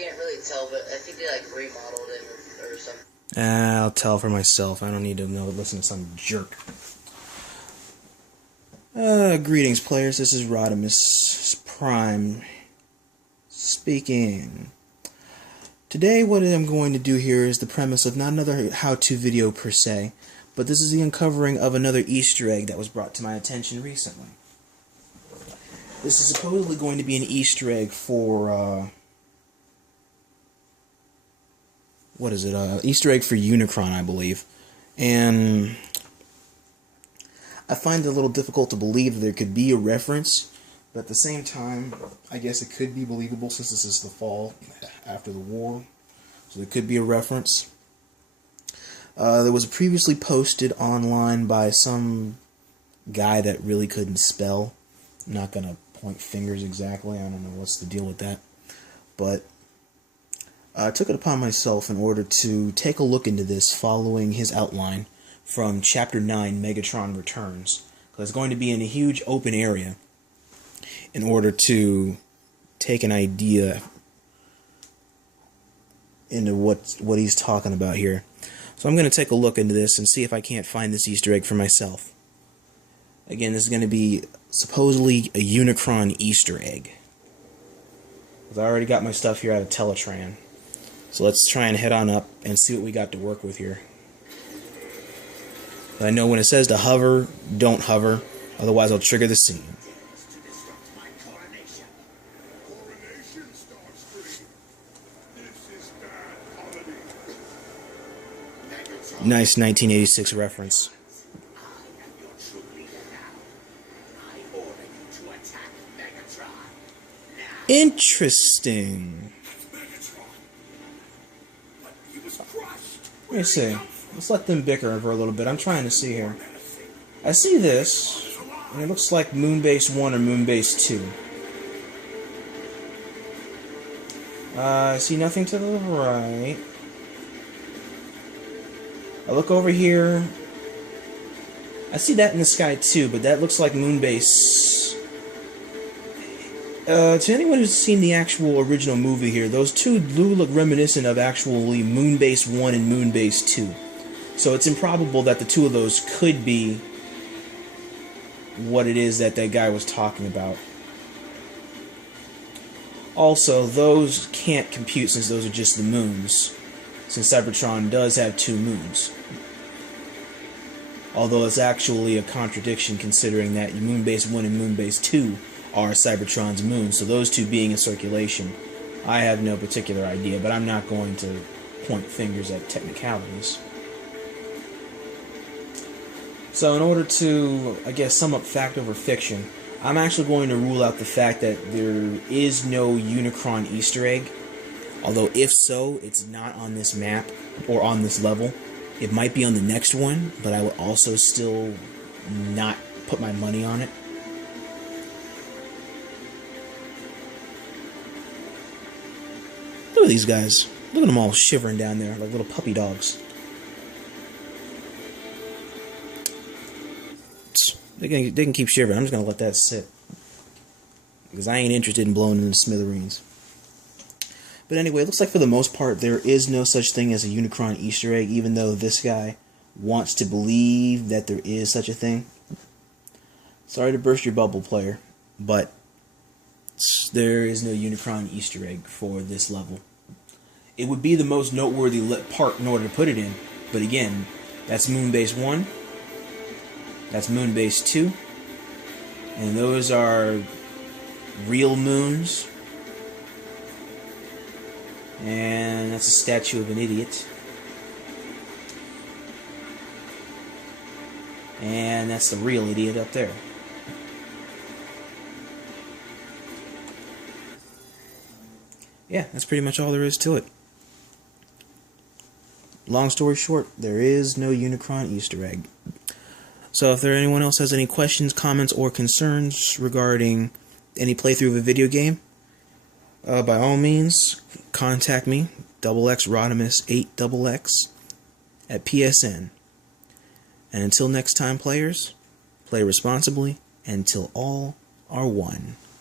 can't really tell, but I think they like remodeled it or something. I'll tell for myself. I don't need to listen to some jerk. Greetings, players. This is Rodimus Prime speaking. Today, what I'm going to do here is the premise of not another how-to video per se, but this is the uncovering of another Easter egg that was brought to my attention recently. This is supposedly going to be an Easter egg for, what is it? Easter egg for Unicron, I believe. And I find it a little difficult to believe that there could be a reference, but at the same time, I guess it could be believable since this is the fall after the war. So there could be a reference. There was previously posted online by some guy that really couldn't spell. I'm not going to point fingers exactly. I don't know what's the deal with that. But I took it upon myself in order to take a look into this following his outline from Chapter 9, Megatron Returns. Because it's going to be in a huge open area in order to take an idea into what he's talking about here. So I'm going to take a look into this and see if I can't find this Easter egg for myself. Again, this is going to be supposedly a Unicron Easter egg. Because I already got my stuff here out of Teletran. So let's try and head on up and see what we got to work with here. But I know when it says to hover, don't hover. Otherwise I'll trigger the scene. Nice 1986 reference. Interesting. Let me see. Let's let them bicker for a little bit. I'm trying to see here. I see this, and it looks like Moonbase 1 or Moonbase 2. I see nothing to the right. I look over here. I see that in the sky too, but that looks like Moonbase. To anyone who's seen the actual original movie here, those two do look reminiscent of actually Moonbase 1 and Moonbase 2. So it's improbable that the two of those could be what it is that guy was talking about. Also, those can't compute since those are just the moons, since Cybertron does have two moons. Although it's actually a contradiction considering that Moonbase 1 and Moonbase 2 are Cybertron's moons, so those two being in circulation. I have no particular idea, but I'm not going to point fingers at technicalities. So in order to, I guess, sum up fact over fiction, I'm actually going to rule out the fact that there is no Unicron Easter egg. Although if so, it's not on this map or on this level. It might be on the next one, but I will also still not put my money on it. Look at these guys. Look at them all shivering down there like little puppy dogs. They can keep shivering. I'm just going to let that sit. Because I ain't interested in blowing into smithereens. But anyway, it looks like for the most part there is no such thing as a Unicron Easter egg, even though this guy wants to believe that there is such a thing. Sorry to burst your bubble, player, but there is no Unicron Easter egg for this level. It would be the most noteworthy part in order to put it in, but again, that's Moonbase 1, that's Moonbase 2, and those are real moons. And that's a statue of an idiot. And that's the real idiot up there. Yeah, that's pretty much all there is to it. Long story short, there is no Unicron Easter egg. So if anyone else has any questions, comments, or concerns regarding any playthrough of a video game, by all means, contact me, XXRodimus8XX, at PSN. And until next time, players, play responsibly, until all are one.